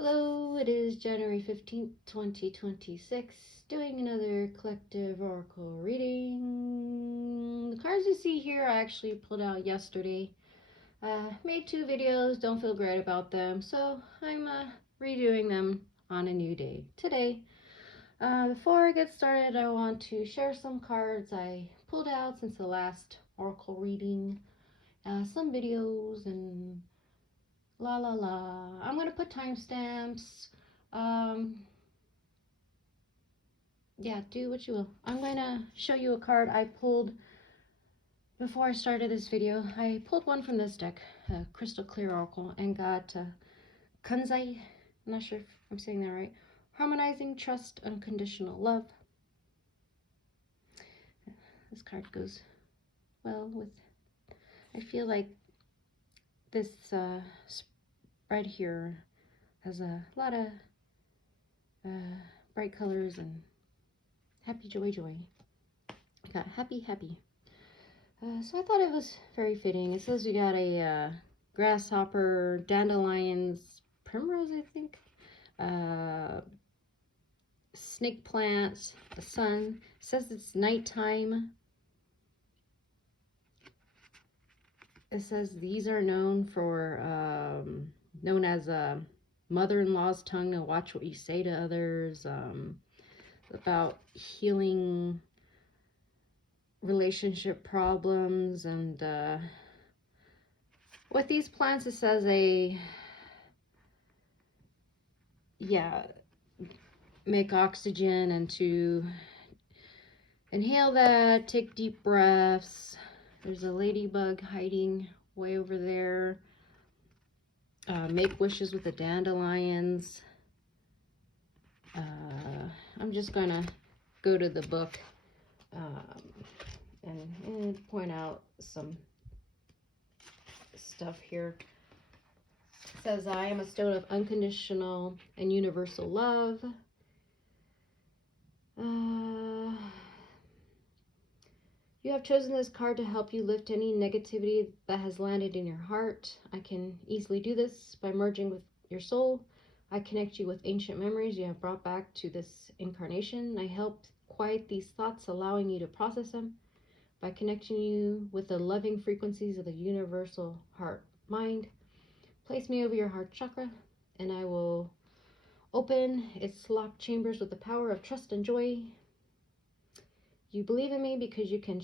Hello, it is January 15th, 2026, doing another collective oracle reading. The cards you see here I actually pulled out yesterday. Made 2 videos, don't feel great about them, so I'm redoing them on a new day today. Before I get started, I want to share some cards I pulled out since the last oracle reading, some videos, and la la la. I'm going to put timestamps. Yeah, do what you will. I'm going to show you a card I pulled before I started this video. I pulled one from this deck, Crystal Clear Oracle, and got Kunzite. I'm not sure if I'm saying that right. Harmonizing Trust, Unconditional Love. This card goes well with, I feel like this spread here has a lot of bright colors and happy, joy, joy. I got happy, happy. So I thought it was very fitting. It says we got a grasshopper, dandelions, primrose, I think, snake plants, the sun. It says it's nighttime. It says these are known as mother-in-law's tongue, and watch what you say to others. About healing relationship problems, and with these plants it says make oxygen, and to inhale that, take deep breaths. There's a ladybug hiding way over there. Make wishes with the dandelions. I'm just gonna go to the book and point out some stuff here. It says, I am a stone of unconditional and universal love. You have chosen this card to help you lift any negativity that has landed in your heart. I can easily do this by merging with your soul. I connect you with ancient memories you have brought back to this incarnation. I help quiet these thoughts, allowing you to process them by connecting you with the loving frequencies of the universal heart mind. Place me over your heart chakra, and I will open its locked chambers with the power of trust and joy. You believe in me because you can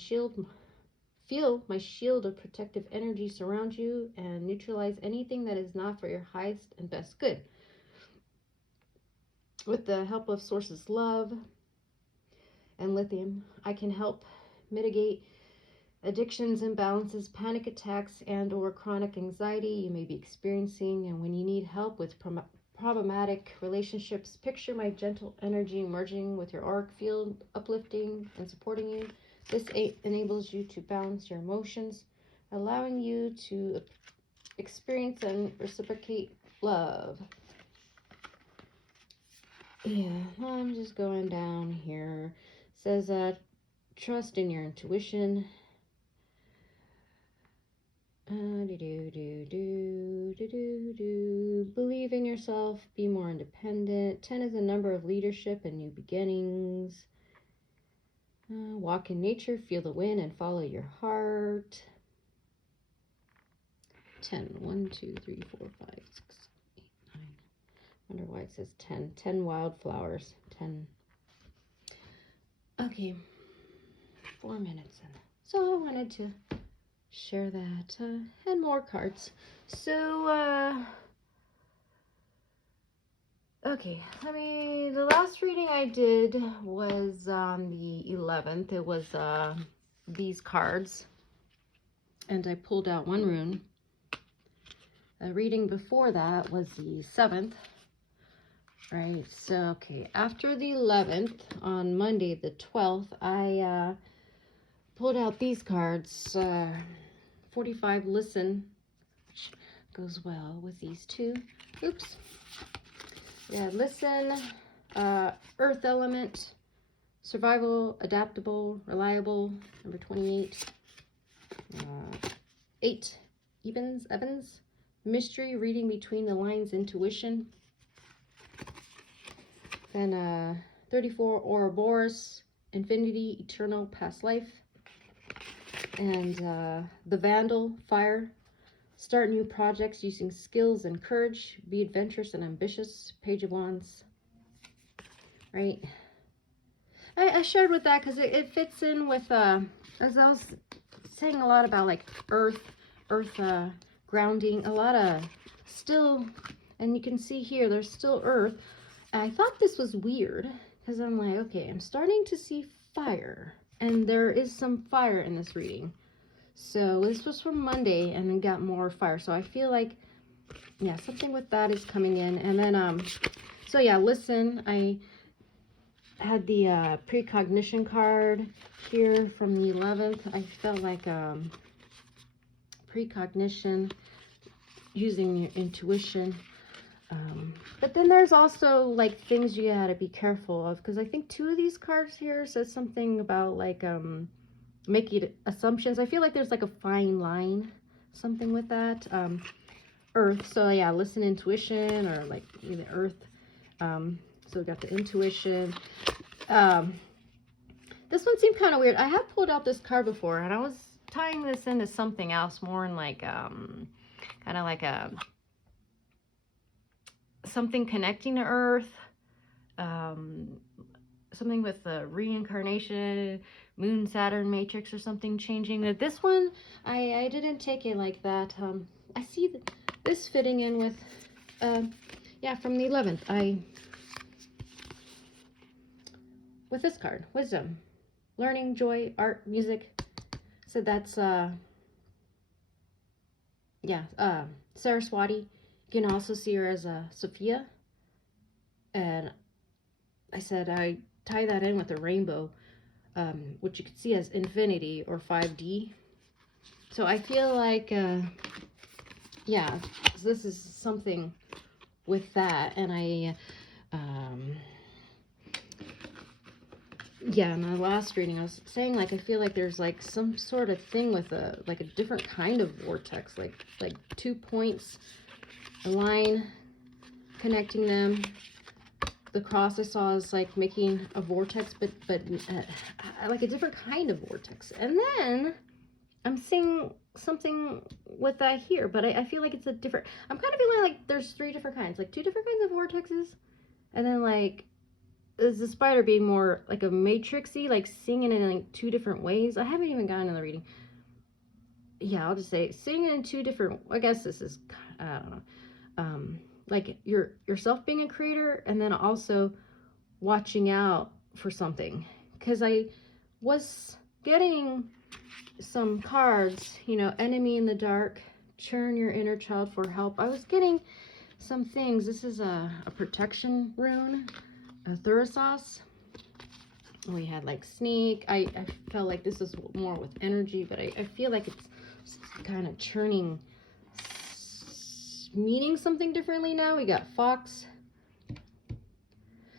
feel my shield of protective energy surround you and neutralize anything that is not for your highest and best good. With the help of Source's love and lithium, I can help mitigate addictions, imbalances, panic attacks, and or chronic anxiety you may be experiencing. And when you need help with problematic relationships, picture my gentle energy merging with your auric field, uplifting and supporting you. This enables you to balance your emotions, allowing you to experience and reciprocate love. Yeah, I'm just going down here. It says, trust in your intuition. Believe in yourself. Be more independent. 10 is a number of leadership and new beginnings. Walk in nature. Feel the wind and follow your heart. 10. 1, 2, 3, 4, 5, 6, 8, 9. Wonder why it says 10. 10 wildflowers. 10. Okay. 4 minutes in. So I wanted to share that and more cards. So okay, the last reading I did was on the 11th. It was these cards, and I pulled out one rune. A reading before that was the 7th, right? So okay, after the 11th, on Monday the 12th, I pulled out these cards. 45 Listen, which goes well with these two. Oops. Yeah, Listen, Earth Element, Survival, Adaptable, Reliable, number 28. 8 Evans, Mystery, Reading Between the Lines, Intuition. Then 34 Ouroboros, Infinity, Eternal, Past Life. And the Vandal, Fire. Start new projects using skills and courage. Be adventurous and ambitious. Page of Wands. Right? I shared with that because it fits in with, as I was saying a lot about like earth grounding, a lot of still, and you can see here, there's still earth. I thought this was weird because I'm like, okay, I'm starting to see fire, and there is some fire in this reading. So this was from Monday, and then got more fire. So I feel like, yeah, something with that is coming in. And then, so yeah, listen, I had the precognition card here from the 11th. I felt like precognition, using your intuition. But then there's also like things you gotta be careful of, because I think 2 of these cards here says something about like making assumptions. I feel like there's like a fine line, something with that. Earth, so yeah, listen, intuition, or like the earth. So we got the intuition. This one seemed kind of weird. I have pulled out this card before, and I was tying this into something else, more in like kind of like a something connecting to earth, something with the reincarnation, moon Saturn matrix or something changing. But this one, I didn't take it like that. I see this fitting in with yeah, from the 11th. With this card, wisdom, learning, joy, art, music. So that's yeah, Saraswati. You can also see her as Sophia. And I said I tie that in with a rainbow, which you can see as infinity or 5D. So I feel like, yeah, so this is something with that. And I, yeah, in the last reading, I was saying, like, I feel like there's, like, some sort of thing with a, like, a different kind of vortex, like 2 points, a line connecting them. The cross I saw is, like, making a vortex, but like a different kind of vortex. And then I'm seeing something with that here, but I feel like it's a different, I'm kind of feeling like there's 3 different kinds, like 2 different kinds of vortexes, and then, like, is the spider being more like a matrixy, like seeing it in like 2 different ways. I haven't even gotten to the reading. Yeah, I'll just say seeing it in 2 different, I guess this is, I don't know, like yourself being a creator, and then also watching out for something, because I was getting some cards, you know, enemy in the dark, churn your inner child for help. I was getting some things. This is a protection rune, a Thurasauce. We had like sneak. I felt like this is more with energy, but I feel like it's kind of churning, meaning something differently now. We got fox.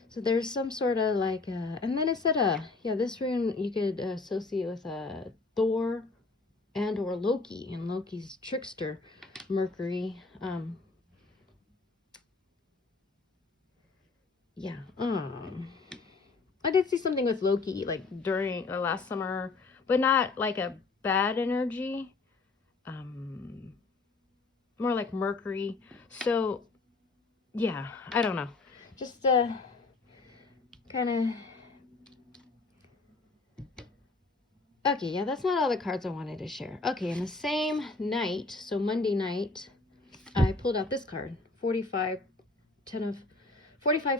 So there's some sort of like, and then it said, yeah, this rune you could associate with Thor and or Loki, and Loki's trickster, Mercury. Yeah, I did see something with Loki, like, during last summer, but not like a bad energy, more like Mercury. So, yeah, I don't know. Just, kind of... Okay, yeah, that's not all the cards I wanted to share. Okay, in the same night, so Monday night, I pulled out this card, 45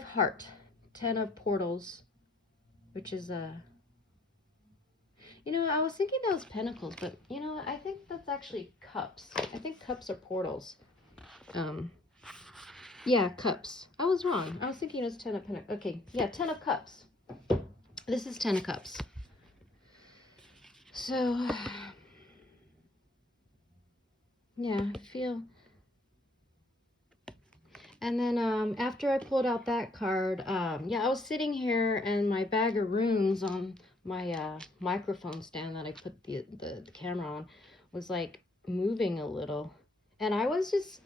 heart, 10 of portals, which is you know, I was thinking that was pentacles, but you know, I think that's actually cups. I think cups are portals. Yeah, cups. I was wrong. I was thinking it was 10 of pentacles. Okay, yeah, 10 of cups. This is 10 of cups. So, yeah, I feel. And then after I pulled out that card, yeah, I was sitting here, and my bag of runes on my microphone stand that I put the camera on was like moving a little, and I was just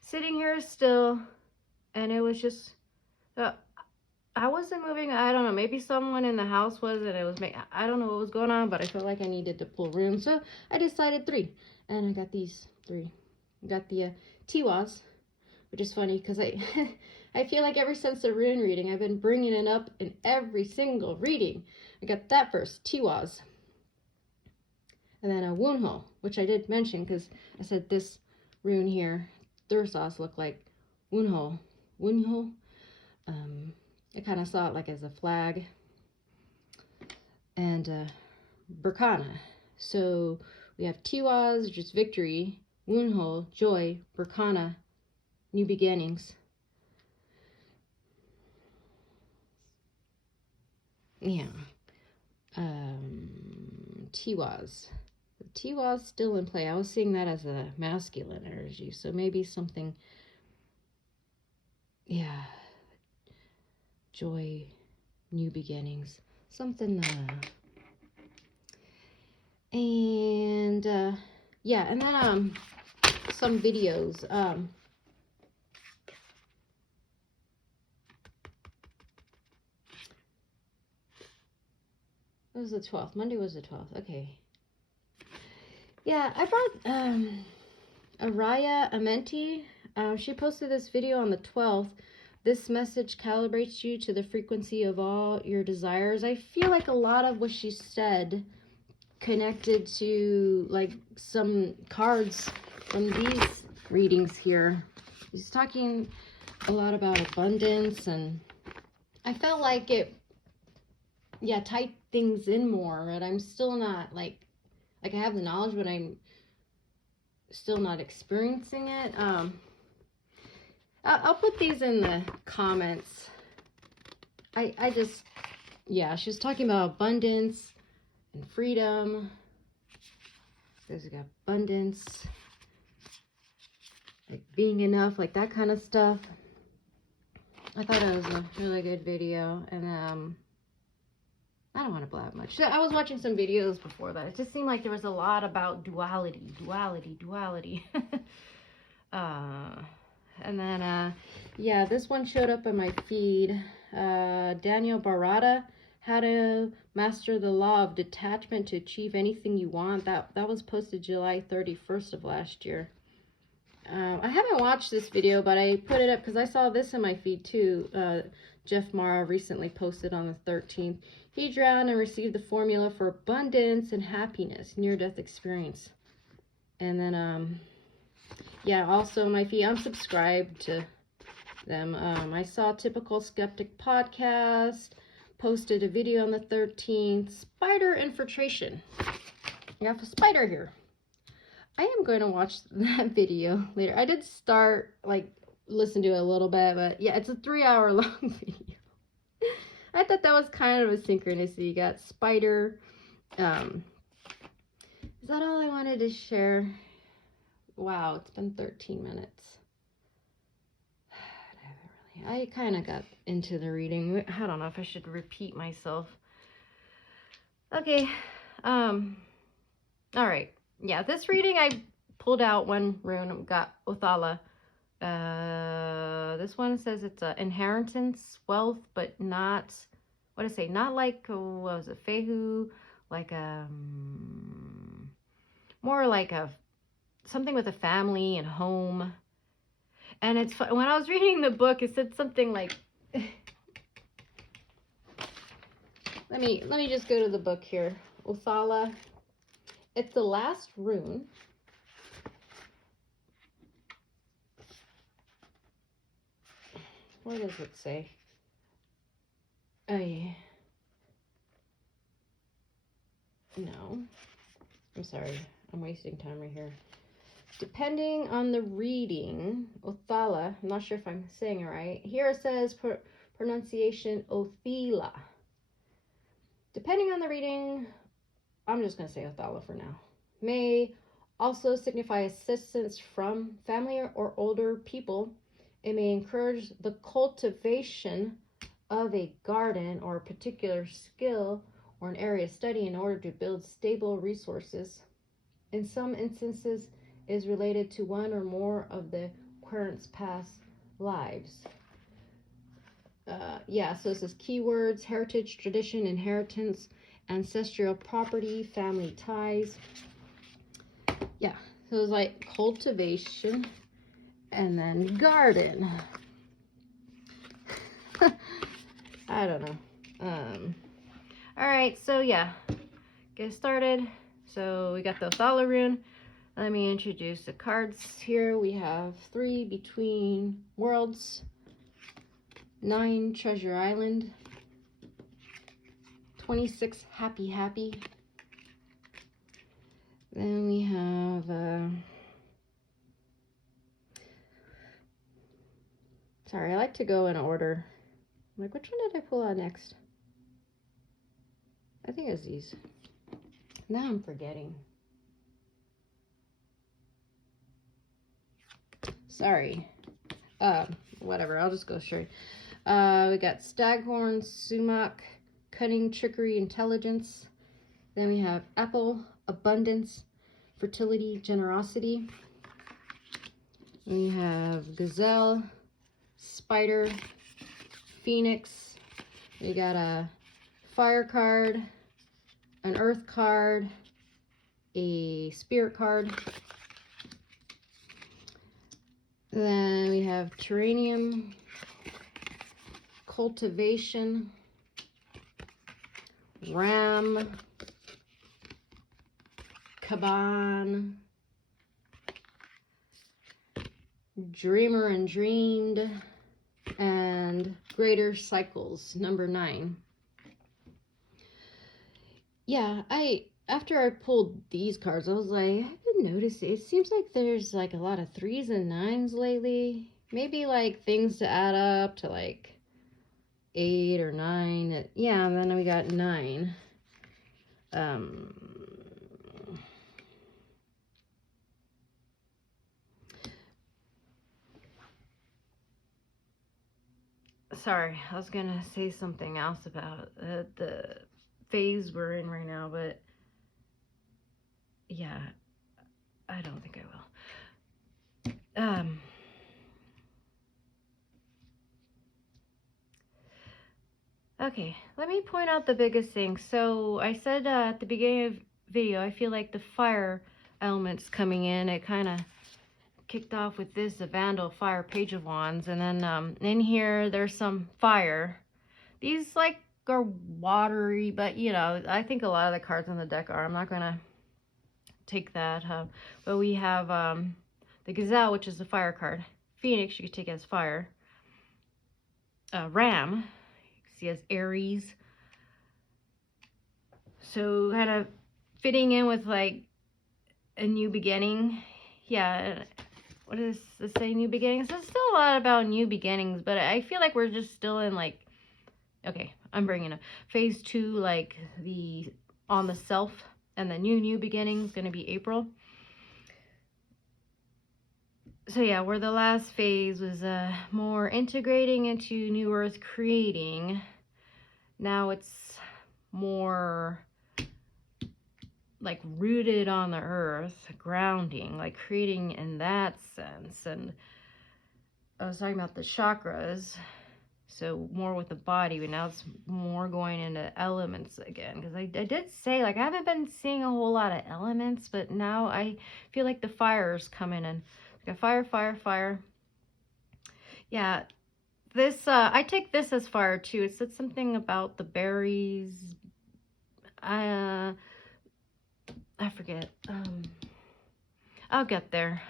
sitting here still, and it was just I wasn't moving. I don't know. Maybe someone in the house was, and it was I don't know what was going on, but I felt like I needed to pull rune, so I decided 3, and I got these 3. I got the Tiwas, which is funny because I I feel like ever since the rune reading, I've been bringing it up in every single reading. I got that first, Tiwas, and then a Wunho, which I did mention because I said this rune here, Thursauce, looked like Wunho. Wunho. I kind of saw it like as a flag. And Berkana. So we have Tiwas, which is victory, Wunho, joy, Berkana, new beginnings. Yeah. Tiwas. Tiwas still in play. I was seeing that as a masculine energy. So maybe something, yeah, joy, new beginnings. Something, and yeah, and then some videos. It was the 12th. Monday was the 12th. Okay. Yeah, I brought Araya Amenti. She posted this video on the 12th. This message calibrates you to the frequency of all your desires. I feel like a lot of what she said connected to like some cards from these readings here. She's talking a lot about abundance, and I felt like it, yeah, tied things in more, but I'm still not like I have the knowledge, but I'm still not experiencing it. I'll put these in the comments. I just, yeah, she was talking about abundance and freedom. There's like abundance, like being enough, like that kind of stuff. I thought it was a really good video, and I don't want to blab much. So I was watching some videos before that. It just seemed like there was a lot about duality. And then, yeah, this one showed up on my feed. Daniel Barada, How to Master the Law of Detachment to Achieve Anything You Want. That was posted July 31st of last year. I haven't watched this video, but I put it up because I saw this in my feed too. Jeff Mara recently posted on the 13th. He drowned and received the formula for abundance and happiness, near-death experience. And then, yeah, also my feed, I'm subscribed to them. I saw Typical Skeptic Podcast, posted a video on the 13th. Spider infiltration. I have a spider here. I am going to watch that video later. I did start, like, listen to it a little bit, but yeah, it's a 3-hour long video. I thought that was kind of a synchronicity. You got spider. Is that all I wanted to share? Wow, it's been 13 minutes. I kind of got into the reading. I don't know if I should repeat myself. Okay. All right. Yeah, this reading I pulled out one rune, got Othala. This one says it's an inheritance, wealth, but not, what did I say? Not like, what was it, Fehu, like more like something with a family and home. And it's when I was reading the book, it said something like, let me just go to the book here. Othala. It's the last rune. What does it say? Oh, yeah. No. I'm sorry. I'm wasting time right here. Depending on the reading, Othala, I'm not sure if I'm saying it right. Here it says pronunciation Othila. Depending on the reading, I'm just going to say Othala for now. May also signify assistance from family or older people. It may encourage the cultivation of a garden or a particular skill or an area of study in order to build stable resources. In some instances, is related to one or more of the querent's past lives. Yeah, so it says keywords: heritage, tradition, inheritance, ancestral property, family ties. Yeah, so it was like cultivation and then garden. I don't know. All right, so yeah, get started. So we got the Othala rune. Let me introduce the cards here. We have 3 Between Worlds, 9 Treasure Island, 26 Happy Happy. Then we have sorry, I like to go in order. I'm like, which one did I pull out next? I think it's these. Now I'm forgetting. Sorry. Whatever, I'll just go straight. We got Staghorn Sumac, Cunning, Trickery, Intelligence. Then we have Apple, Abundance, Fertility, Generosity. We have Gazelle, Spider, Phoenix. We got a Fire card, an Earth card, a Spirit card. Then we have Terrarium, Cultivation, Ram, Caban, Dreamer and Dreamed, and Greater Cycles, number 9. Yeah, after I pulled these cards, I was like, I've been noticing, it seems like there's like a lot of 3s and 9s lately. Maybe like things to add up to like 8 or 9. Yeah, and then we got 9. Sorry, I was gonna say something else about the phase we're in right now, but yeah, I don't think I will. Okay, let me point out the biggest thing. So I said at the beginning of the video, I feel like the fire element's coming in. It kind of kicked off with this, the Vandal Fire Page of Wands, and then in here there's some fire. These like are watery, but you know, I think a lot of the cards on the deck are. I'm not gonna take that. But we have the Gazelle, which is the fire card. Phoenix, you could take as fire. Ram, you can see as Aries. So kind of fitting in with like a new beginning. Yeah, what does this say, new beginnings? There's still a lot about new beginnings, but I feel like we're just still in like, okay, I'm bringing up phase 2, like the on the self, and the new beginnings going to be April. So yeah, where the last phase was more integrating into New Earth, creating. Now it's more like rooted on the earth, grounding, like creating in that sense. And I was talking about the chakras, so more with the body, but now it's more going into elements again, because I did say, like, I haven't been seeing a whole lot of elements, but now I feel like the fire's coming in. Got fire, fire, fire. Yeah, this I take this as fire too. It said something about the berries. I forget. I'll get there.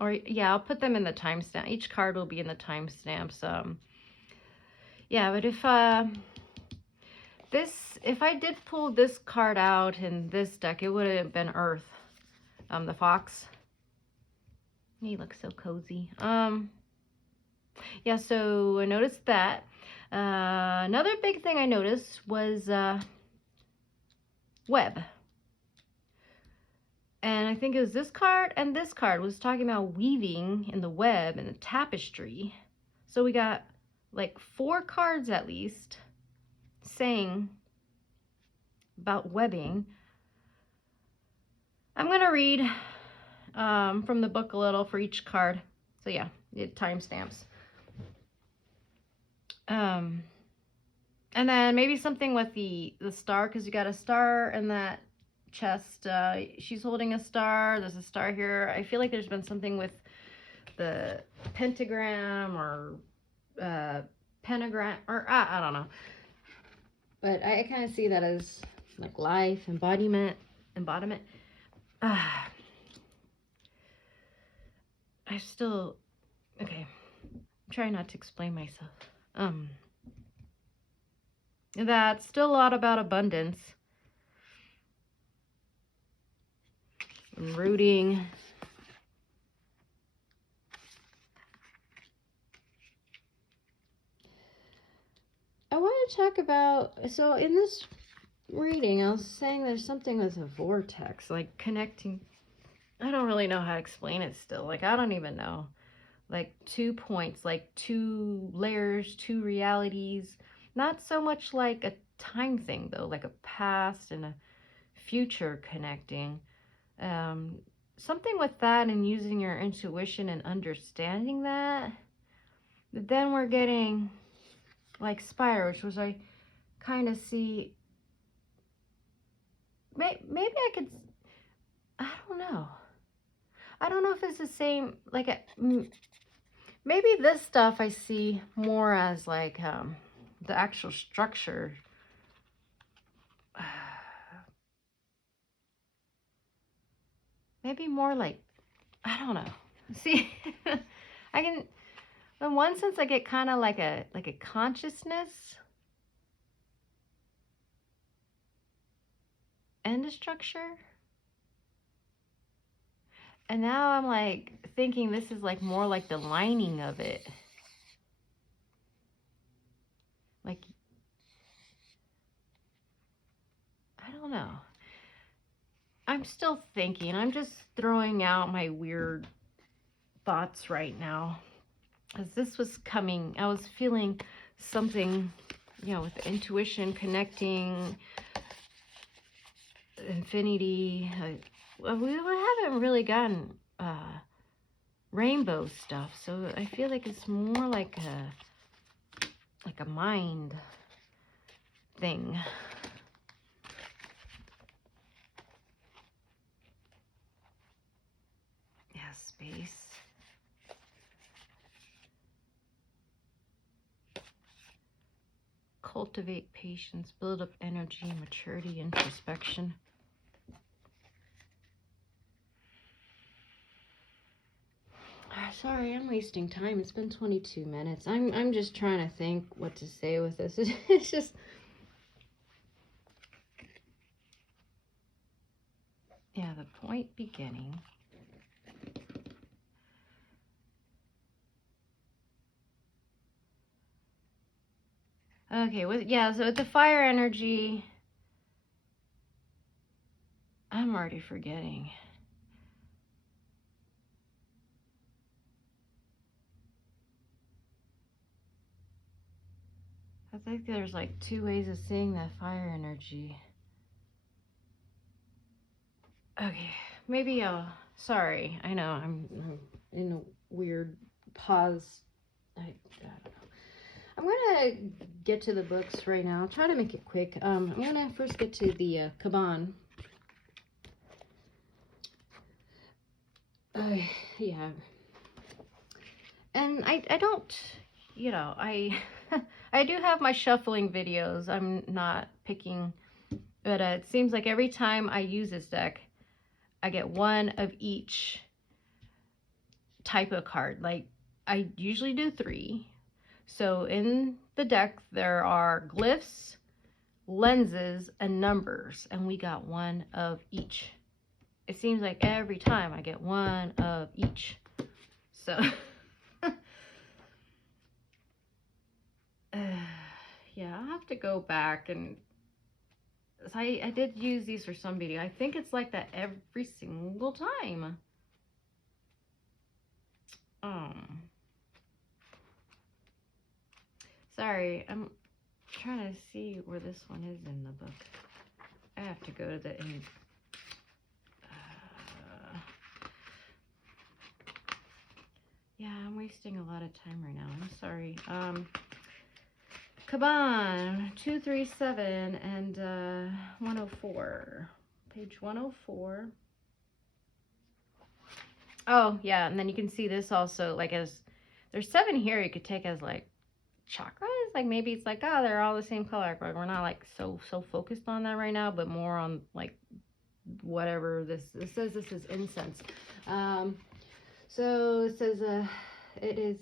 Or yeah, I'll put them in the timestamp. Each card will be in the timestamps. Yeah, but if I did pull this card out in this deck, it would have been Earth. The fox. He looks so cozy. Yeah, so I noticed that. Another big thing I noticed was web. And I think it was this card and this card was talking about weaving in the web and the tapestry. So we got like 4 cards at least saying about webbing. I'm going to read from the book a little for each card. So yeah, it timestamps. And then maybe something with the star, because you got a star in that chest. She's holding a star. There's a star here. I feel like there's been something with the pentagram or pentagram, or I don't know. But I kind of see that as like life, embodiment. I still, okay, I'm trying not to explain myself. That's still a lot about abundance. Rooting. I want to talk about, so in this reading, I was saying there's something with a vortex, like connecting. I don't really know how to explain it still. Like, I don't even know. Like 2 points, like 2 layers, 2 realities. Not so much like a time thing, though, like a past and a future connecting. Something with that and using your intuition and understanding that. But then we're getting like spirals, which I kind of see. Maybe I could, I don't know. I don't know if it's the same, like, maybe this stuff I see more as like the actual structure. Maybe more like, I don't know. See, I can, in one sense, I get kind of like a consciousness and a structure. And now I'm like thinking this is like more like the lining of it. Like, I don't know. I'm still thinking. I'm just throwing out my weird thoughts right now. As this was coming, I was feeling something, you know, with intuition, connecting, infinity. We haven't really gotten rainbow stuff, so I feel like it's more like a mind thing. Yeah, space. Cultivate patience, build up energy, maturity, introspection. Sorry, I'm wasting time. It's been 22 minutes. I'm just trying to think what to say with this. It's just, yeah, the point beginning. Okay, yeah, so with the fire energy, I'm already forgetting. I think there's like 2 ways of seeing that fire energy. Okay, maybe sorry, I know I'm in a weird pause. I don't know. I'm gonna get to the books right now. I'll try to make it quick. I'm gonna first get to the Caban. Yeah. And I don't, you know, I I do have my shuffling videos. I'm not picking, but it seems like every time I use this deck, I get one of each type of card. Like, I usually do 3. So in the deck, there are glyphs, lenses, and numbers, and we got one of each. It seems like every time I get one of each. So, yeah, I'll have to go back and I did use these for some video. I think it's like that every single time. Sorry, I'm trying to see where this one is in the book. I have to go to the end. Yeah, I'm wasting a lot of time right now. I'm sorry. Caban, 237 and 104. Page 104. Oh, yeah, and then you can see this also, like, as there's 7 here you could take as, like, chakras. Like, maybe it's like, oh, they're all the same color. But we're not, like, so focused on that right now, but more on, like, whatever this says. This is incense. So it says it is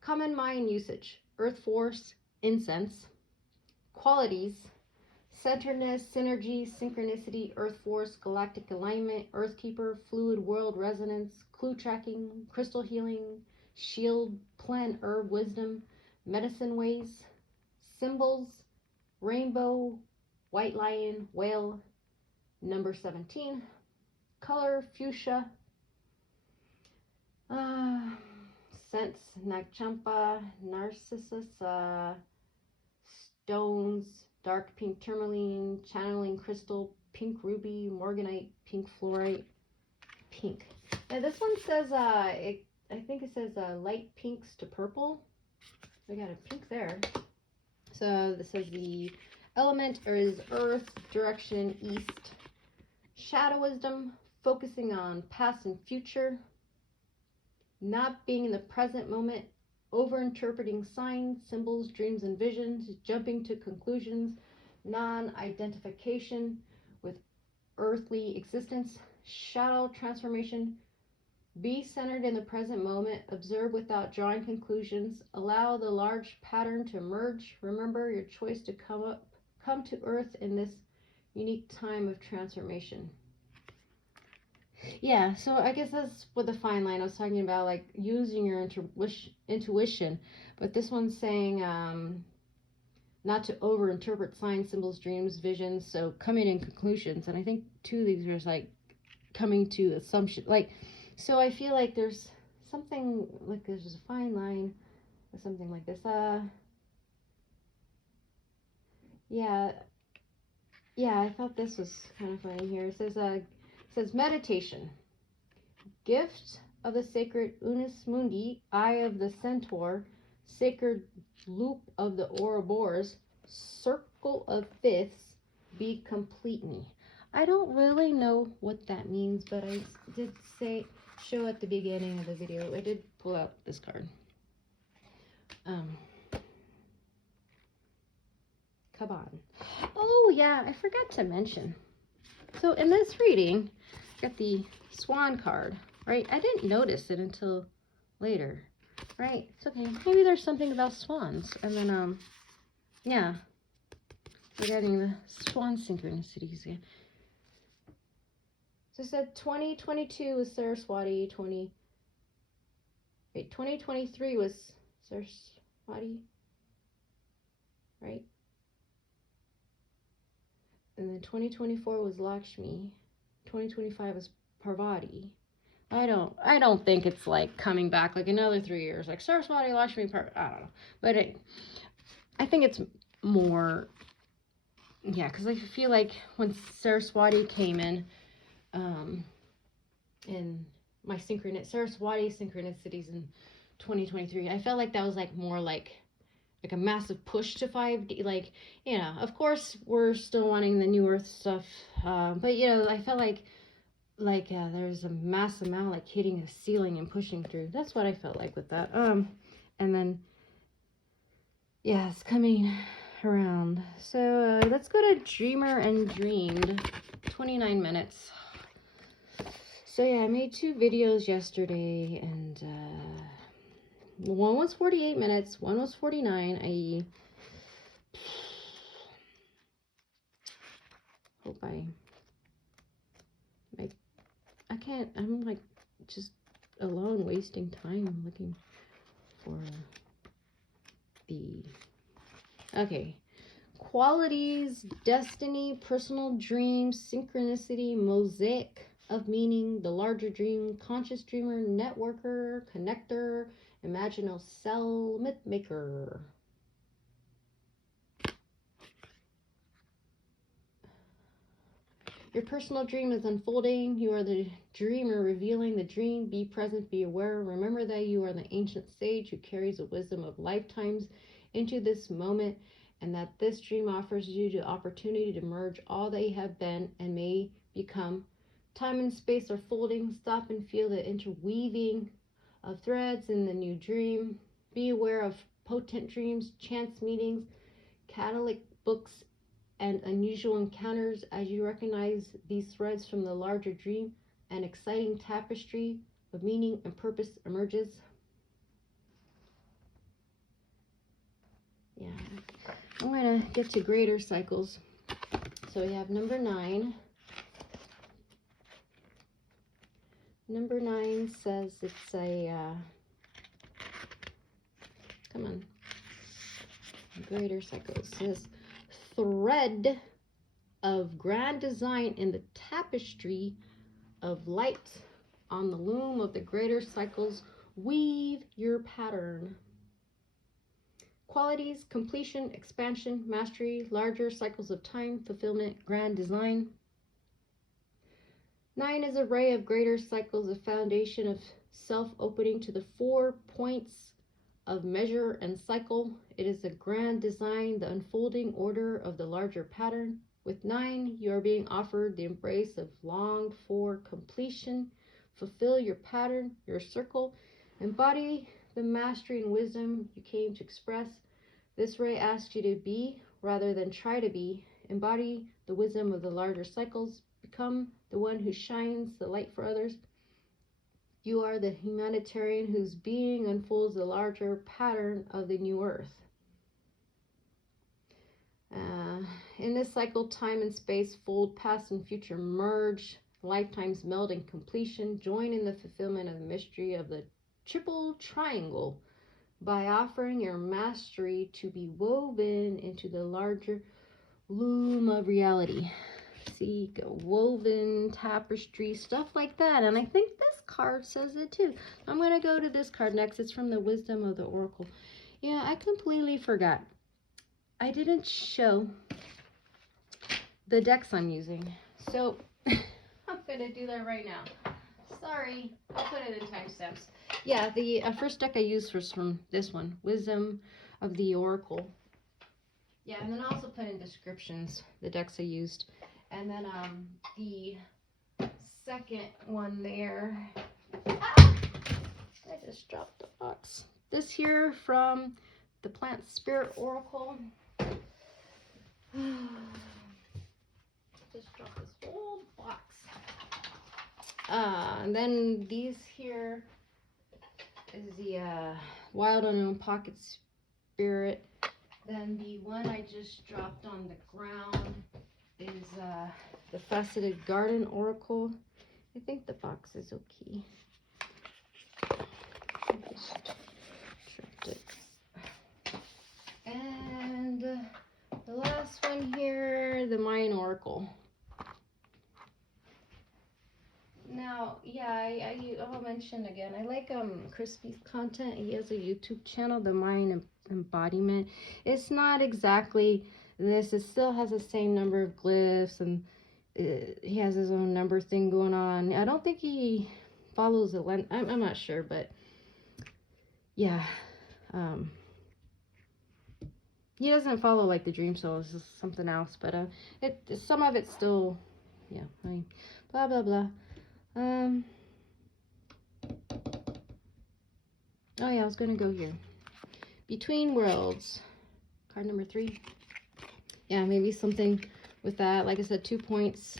common Mayan usage: earth force, incense. Qualities: centeredness, synergy, synchronicity, earth force, galactic alignment, earth keeper, fluid world resonance, clue tracking, crystal healing, shield, plant, herb, wisdom, medicine ways. Symbols: rainbow, white lion, whale, number 17. Color: fuchsia. Scents: nagchampa, narcissus, stones: dark pink tourmaline, channeling crystal, pink ruby, morganite, pink fluorite, pink. Now this one says, I think it says light pinks to purple. We got a pink there. So this says the element is earth, direction east. Shadow wisdom: focusing on past and future. Not being in the present moment. Over-interpreting signs, symbols, dreams, and visions. Jumping to conclusions. Non-identification with earthly existence. Shadow transformation: be centered in the present moment. Observe without drawing conclusions. Allow the large pattern to emerge. Remember your choice to come to earth in this unique time of transformation. Yeah, so I guess that's what the fine line I was talking about, like using your intuition. But this one's saying not to over-interpret signs, symbols, dreams, visions. So coming in conclusions. And I think 2 of these are like coming to assumption. Like, so I feel like there's something, like there's a fine line or something like this. Yeah, I thought this was kind of funny here. It says meditation. Gift of the sacred Unus Mundi, eye of the centaur, sacred loop of the Ouroboros, circle of fifths, be complete me. I don't really know what that means, but I did show at the beginning of the video. I did pull out this card. Caban. Oh yeah, I forgot to mention. So in this reading, I got the swan card, right? I didn't notice it until later, right? It's okay. Maybe there's something about swans. And then, yeah, we're getting the swan synchronicities again. So it said 2022 was Saraswati, 2023 was Saraswati, right? And then 2024 was Lakshmi. 2025 was Parvati. I don't think it's like coming back like another 3 years, like Saraswati, Lakshmi, I don't know. But I think it's more, yeah, because I feel like when Saraswati came in my Saraswati synchronicities in 2023, I felt like that was like more like a massive push to 5D. Like, you know, of course we're still wanting the new earth stuff, but you know, I felt like there's a mass amount like hitting a ceiling and pushing through. That's what I felt like with that. And then yeah, it's coming around. So let's go to Dreamer and Dreamed. 29 minutes. So yeah, I made 2 videos yesterday, and one was 48 minutes, one was 49. I hope I can't, I'm like just alone wasting time looking for the, okay. Qualities: destiny, personal dreams, synchronicity, mosaic of meaning, the larger dream, conscious dreamer, networker, connector, imaginal cell, myth maker. Your personal dream is unfolding. You are the dreamer revealing the dream. Be present, be aware. Remember that you are the ancient sage who carries the wisdom of lifetimes into this moment, and that this dream offers you the opportunity to merge all they have been and may become. Time and space are folding. Stop and feel the interweaving of threads in the new dream. Be aware of potent dreams, chance meetings, catalytic books, and unusual encounters as you recognize these threads from the larger dream. An exciting tapestry of meaning and purpose emerges. Yeah, I'm going to get to greater cycles. So we have number 9. Number 9 says it's a, come on, greater cycles. It says, thread of grand design in the tapestry of light on the loom of the greater cycles, weave your pattern. Qualities: completion, expansion, mastery, larger cycles of time, fulfillment, grand design. 9 is an array of greater cycles, a foundation of self-opening to the 4 points of measure and cycle. It is a grand design, the unfolding order of the larger pattern. With 9, you are being offered the embrace of longed for completion. Fulfill your pattern, your circle. Embody the mastery and wisdom you came to express. This ray asks you to be rather than try to be. Embody the wisdom of the larger cycles. Become the one who shines the light for others. You are the humanitarian whose being unfolds the larger pattern of the new earth. In this cycle, time and space fold, past and future merge, lifetimes meld in completion. Join in the fulfillment of the mystery of the triple triangle by offering your mastery to be woven into the larger loom of reality. See, woven tapestry, stuff like that. And I think this card says it too. I'm going to go to this card next. It's from the Wisdom of the Oracle. Yeah, I completely forgot. I didn't show the decks I'm using. So I'm going to do that right now. Sorry, I'll put it in timestamps. Yeah, the first deck I used was from this one, Wisdom of the Oracle. Yeah, and then I also put in descriptions, the decks I used. And then the second one there, I just dropped the box. This here from the Plant Spirit Oracle. Just dropped this whole box. And then these here is the Wild Unknown Pocket Spirit. Then the one I just dropped on the ground is the Faceted Garden Oracle. I think the box is okay. I just dropped it. And the last one here, the Mayan Oracle. Now, yeah, I'll mention again, I like Crispy's content. He has a YouTube channel, the Mayan Embodiment. It's not exactly this. It still has the same number of glyphs, and he has his own number thing going on. I don't think he follows the lens. I'm not sure, but yeah. He doesn't follow like the Dream Soul. This is something else, but some of it's still, yeah, I mean, blah blah blah. Oh yeah, I was gonna go here. Between Worlds, card number 3. Yeah, maybe something with that. Like I said, 2 points,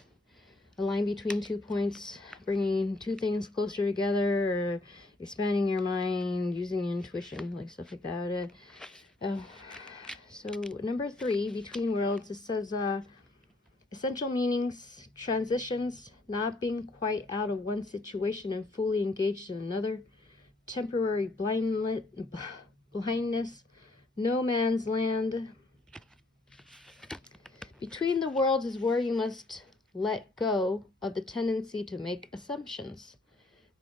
a line between 2 points, bringing 2 things closer together, or expanding your mind, using your intuition, like stuff like that. So number 3, Between Worlds, it says essential meanings, transitions, not being quite out of one situation and fully engaged in another, temporary blindness, no man's land. Between the worlds is where you must let go of the tendency to make assumptions.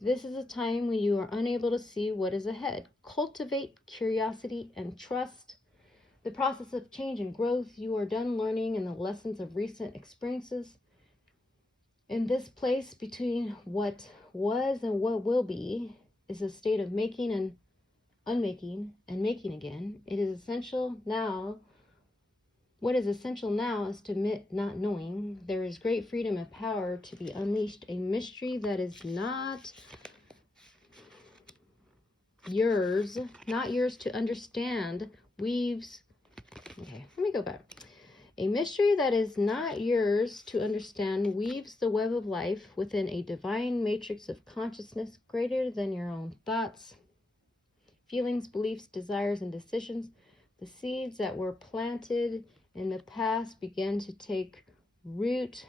This is a time when you are unable to see what is ahead. Cultivate curiosity and trust the process of change and growth. You are done learning and the lessons of recent experiences. In this place between what was and what will be is a state of making and unmaking, and making again. It is essential now. What is essential now is to admit not knowing. There is great freedom and power to be unleashed. A mystery that is not yours to understand, weaves. Okay, let me go back. A mystery that is not yours to understand weaves the web of life within a divine matrix of consciousness greater than your own thoughts, feelings, beliefs, desires, and decisions. The seeds that were planted in the past began to take root,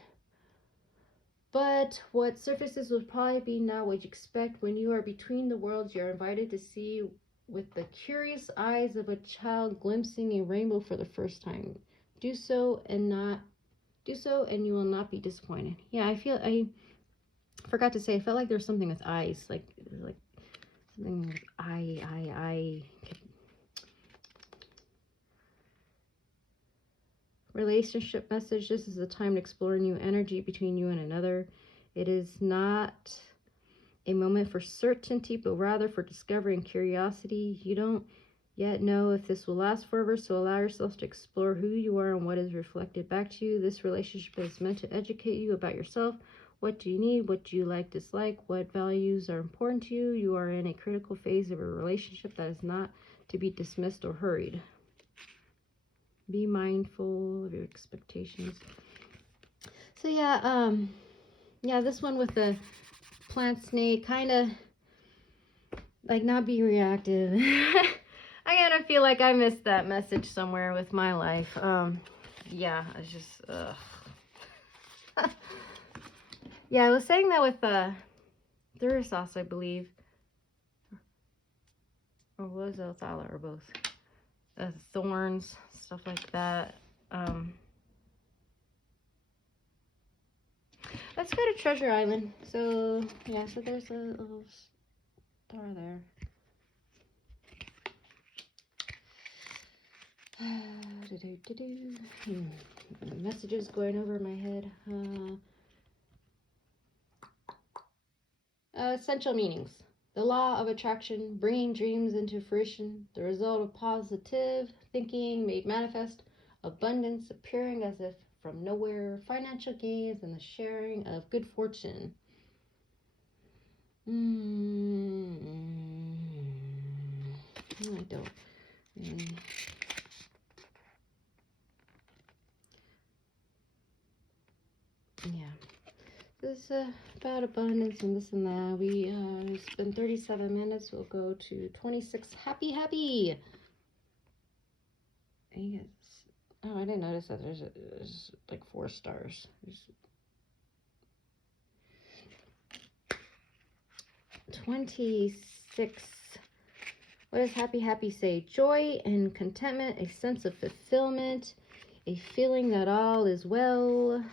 but what surfaces will probably be not what you expect. When you are between the worlds, you're invited to see with the curious eyes of a child glimpsing a rainbow for the first time. Do so and you will not be disappointed. Yeah, I forgot to say, I felt like there's something with eyes, like something with eye. Relationship message. This is a time to explore new energy between you and another. It is not a moment for certainty, but rather for discovery and curiosity. You don't yet know if this will last forever, so allow yourself to explore who you are and what is reflected back to you. This relationship is meant to educate you about yourself. What do you need? What do you like, dislike? What values are important to you? You are in a critical phase of a relationship that is not to be dismissed or hurried. Be mindful of your expectations. So yeah, this one with the plant snake, kind of like not be reactive. I kind of feel like I missed that message somewhere with my life. Yeah, it's just, yeah, I was saying that with Thursos, I believe. Or was it Othala, or both? Thorns, stuff like that. Let's go to Treasure Island. So, yeah, so there's a little star there. Messages going over my head. Essential meanings. The law of attraction, bringing dreams into fruition. The result of positive thinking made manifest. Abundance appearing as if from nowhere. Financial gains and the sharing of good fortune. I don't. Yeah. This is about abundance and this and that. We spend 37 minutes. We'll go to 26. Happy. Yes. Oh, I didn't notice that there's like 4 stars. There's 26. What does happy say? Joy and contentment, a sense of fulfillment, a feeling that all is well.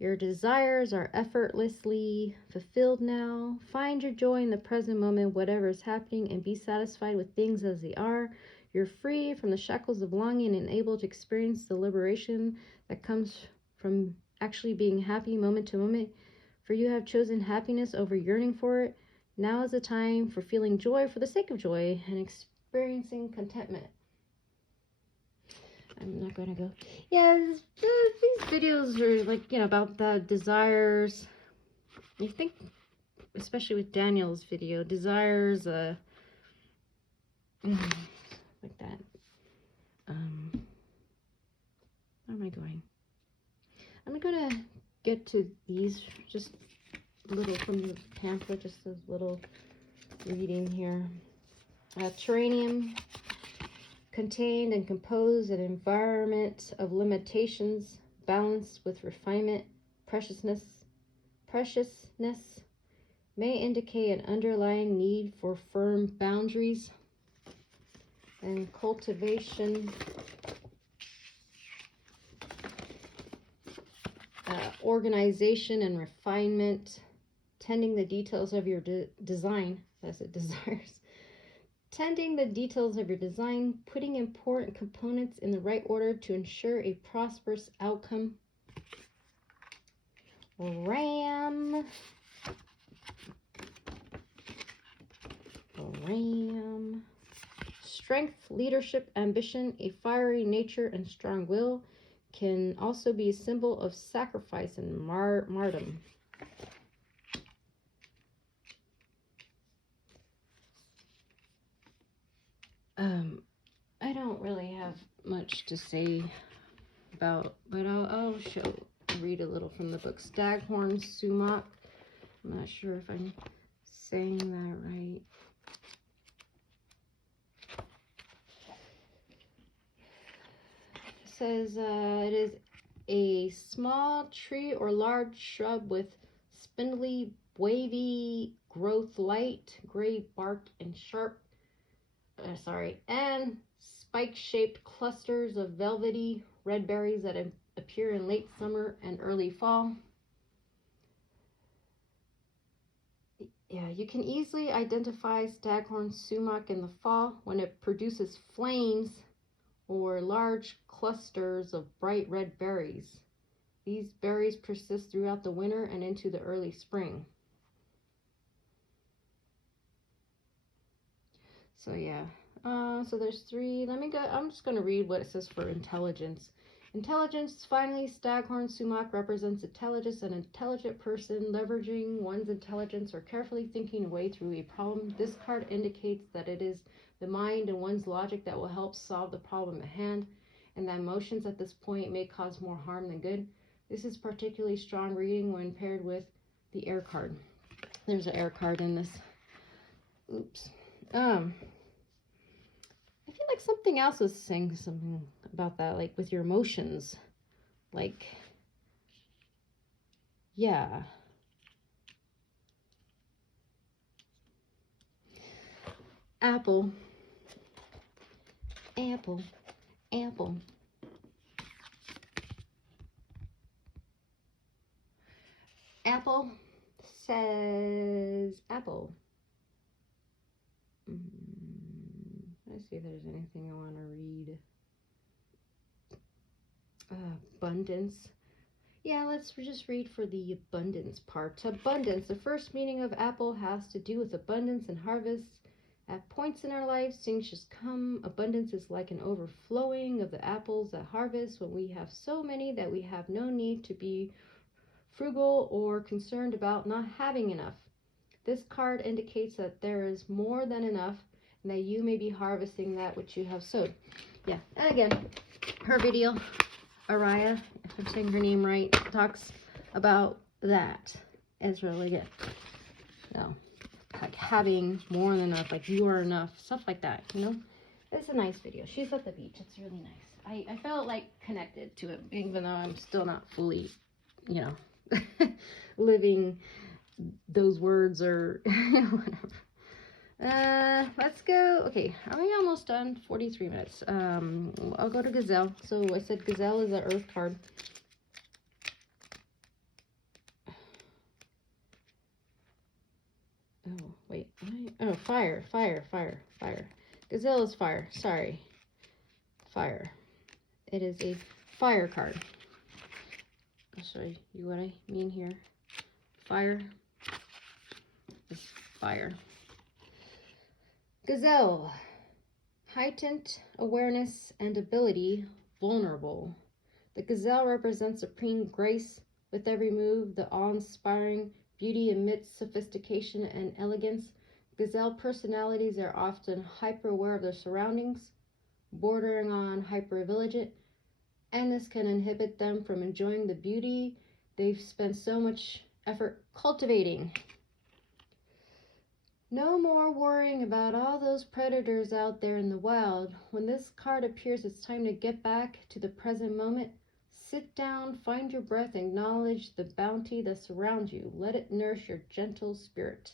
Your desires are effortlessly fulfilled now. Find your joy in the present moment, whatever is happening, and be satisfied with things as they are. You're free from the shackles of longing and able to experience the liberation that comes from actually being happy moment to moment. For you have chosen happiness over yearning for it. Now is the time for feeling joy for the sake of joy and experiencing contentment. I'm not going to go. Yeah, these videos are like, about the desires. I think, especially with Daniel's video, desires, like that. Where am I going? I'm going to get to these just little from the pamphlet, just a little reading here. Terrarium. Contained and composed an environment of limitations, balanced with refinement. Preciousness may indicate an underlying need for firm boundaries. And cultivation, organization and refinement, tending the details of your design, that's it, desires. Tending the details of your design, putting important components in the right order to ensure a prosperous outcome. Ram. Ram. Strength, leadership, ambition, a fiery nature, and strong will can also be a symbol of sacrifice and martyrdom. I don't really have much to say about, but I'll read a little from the book. Staghorn Sumac. I'm not sure if I'm saying that right. It says it is a small tree or large shrub with spindly, wavy growth, light gray bark, and and spike-shaped clusters of velvety red berries that appear in late summer and early fall. Yeah, you can easily identify Staghorn Sumac in the fall when it produces flames or large clusters of bright red berries. These berries persist throughout the winter and into the early spring. So yeah, so there's 3. I'm just going to read what it says for intelligence. Intelligence, finally, Staghorn Sumac represents intelligence, an intelligent person leveraging one's intelligence or carefully thinking a way through a problem. This card indicates that it is the mind and one's logic that will help solve the problem at hand, and that emotions at this point may cause more harm than good. This is particularly strong reading when paired with the air card. There's an air card in this. Oops. I feel like something else is saying something about that, like with your emotions. Like, yeah. Apple. Apple. Apple. Apple says apple. Let's see if there's anything I want to read. Abundance. Yeah, let's just read for the abundance part. Abundance. The first meaning of apple has to do with abundance and harvest. At points in our lives, things just come. Abundance is like an overflowing of the apples at harvest when we have so many that we have no need to be frugal or concerned about not having enough. This card indicates that there is more than enough and that you may be harvesting that which you have sowed. Yeah, and again, her video, Araya, if I'm saying her name right, talks about that. It's really good. So, like having more than enough, like you are enough, stuff like that, you know? It's a nice video. She's at the beach. It's really nice. I felt like connected to it, even though I'm still not fully, you know, living those words or whatever. Let's go. Okay, are we almost done? 43 minutes. I'll go to Gazelle. So I said Gazelle is an earth card. Oh, wait. Oh, fire. Gazelle is fire. Sorry. Fire. It is a fire card. I'll show you what I mean here. Fire is fire. Gazelle. Heightened awareness and ability, vulnerable. The gazelle represents supreme grace with every move, the awe-inspiring beauty amidst sophistication and elegance. Gazelle personalities are often hyper-aware of their surroundings, bordering on hyper-vigilant, and this can inhibit them from enjoying the beauty they've spent so much effort cultivating. No more worrying about all those predators out there in the wild. When this card appears, it's time to get back to the present moment. Sit down, find your breath, acknowledge the bounty that surrounds you. Let it nourish your gentle spirit.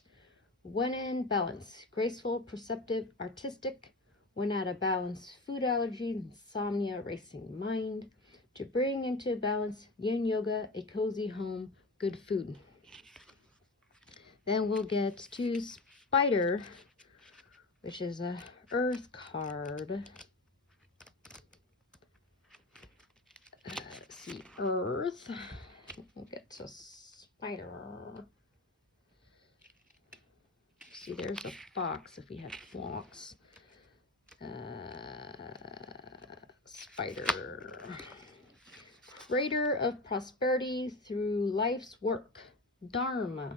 When in balance, graceful, perceptive, artistic. When out of balance, food allergy, insomnia, racing mind. To bring into balance, yin yoga, a cozy home, good food. Then we'll get to Spider, which is a earth card. Let's see, earth. We'll get to Spider. see, there's a fox if we had fox. Spider. Creator of prosperity through life's work. Dharma.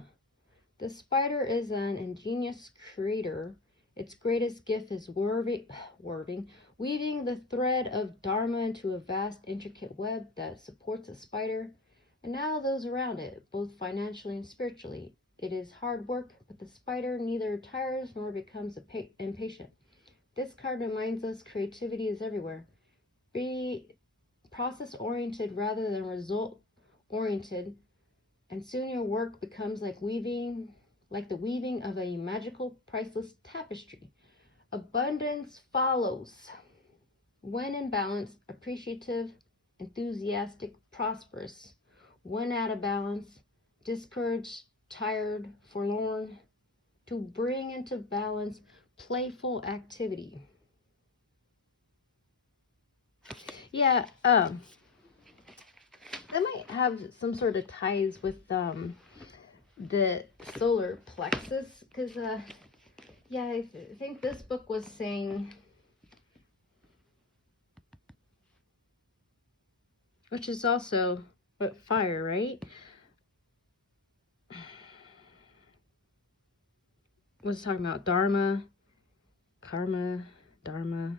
The spider is an ingenious creator. Its greatest gift is weaving the thread of Dharma into a vast, intricate web that supports a spider and now those around it, both financially and spiritually. It is hard work, but the spider neither tires nor becomes impatient. This card reminds us creativity is everywhere. Be process-oriented rather than result-oriented, and soon your work becomes like the weaving of a magical, priceless tapestry. Abundance follows. When in balance, appreciative, enthusiastic, prosperous. When out of balance, discouraged, tired, forlorn. To bring into balance, playful activity. Yeah, that might have some sort of ties with the solar plexus, because yeah, I think this book was saying, which is also what, fire, right? Was talking about dharma, karma, dharma.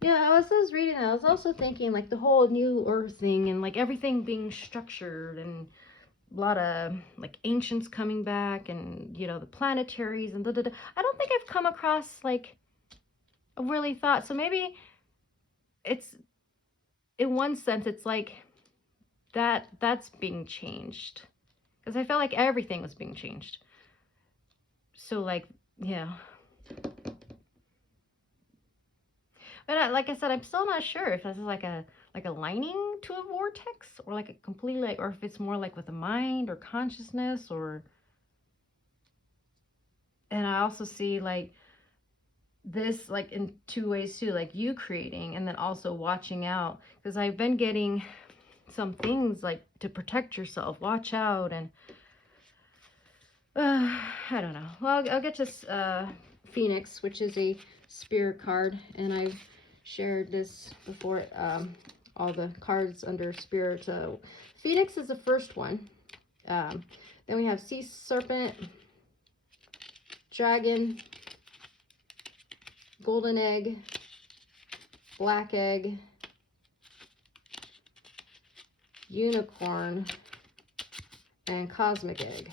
Yeah, as I was reading that, I was also thinking like the whole new earth thing and like everything being structured and a lot of like ancients coming back and, you know, the planetaries and da-da-da. I don't think I've come across like a really thought. So maybe it's, in one sense, it's like that's being changed. Because I felt like everything was being changed. So like, yeah. But like I said, I'm still not sure if this is like a lining to a vortex, or like a completely like, or if it's more like with the mind or consciousness, or. And I also see like this like in two ways too, like you creating and then also watching out, because I've been getting some things like to protect yourself, watch out, and I don't know. Well, I'll get to Phoenix, which is a spirit card, and I've shared this before, all the cards under spirit. Phoenix is the first one. Then we have sea serpent, dragon, golden egg, black egg, unicorn, and cosmic egg.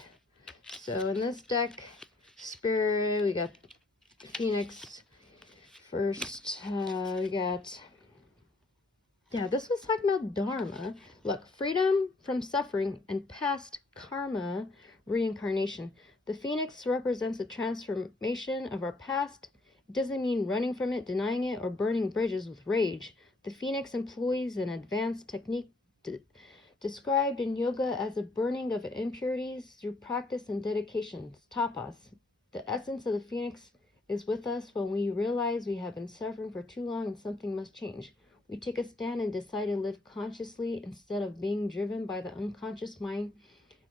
So in this deck, spirit, we got Phoenix first. We got, yeah, this was talking about Dharma. Look, freedom from suffering and past karma reincarnation. The Phoenix represents a transformation of our past. It doesn't mean running from it, denying it, or burning bridges with rage. The Phoenix employs an advanced technique described in yoga as a burning of impurities through practice and dedication, tapas. The essence of the Phoenix is with us when we realize we have been suffering for too long and something must change. We take a stand and decide to live consciously instead of being driven by the unconscious mind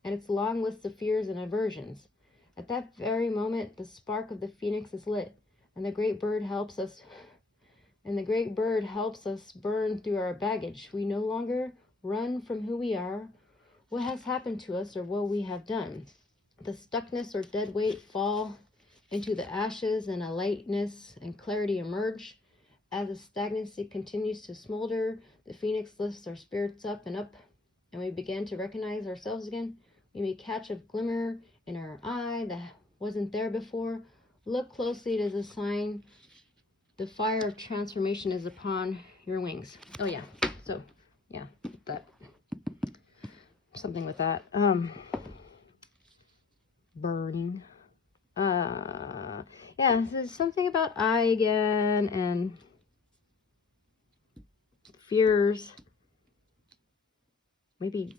and its long list of fears and aversions. At that very moment, the spark of the Phoenix is lit, and the great bird helps us burn through our baggage. We no longer run from who we are, what has happened to us, or what we have done. The stuckness or dead weight fall into the ashes, and a lightness and clarity emerge. As the stagnancy continues to smolder, the Phoenix lifts our spirits up, and we begin to recognize ourselves again. We may catch a glimmer in our eye that wasn't there before. Look closely, it is a sign the fire of transformation is upon your wings. Oh yeah, so yeah, that, something with that. Burning. Yeah, this is something about I again, and fears. Maybe,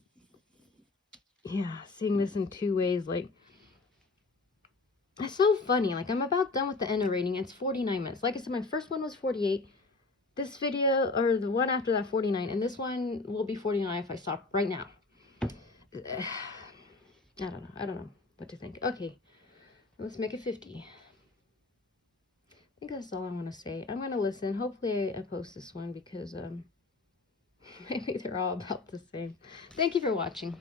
yeah, seeing this in two ways, like, it's so funny. Like, I'm about done with the end of reading. It's 49 minutes. Like I said, my first one was 48. This video, or the one after that, 49. And this one will be 49 if I stop right now. I don't know. what to think. Okay, let's make it 50. I think that's all I want to say. I'm going to listen. Hopefully I post this one because maybe they're all about the same. Thank you for watching.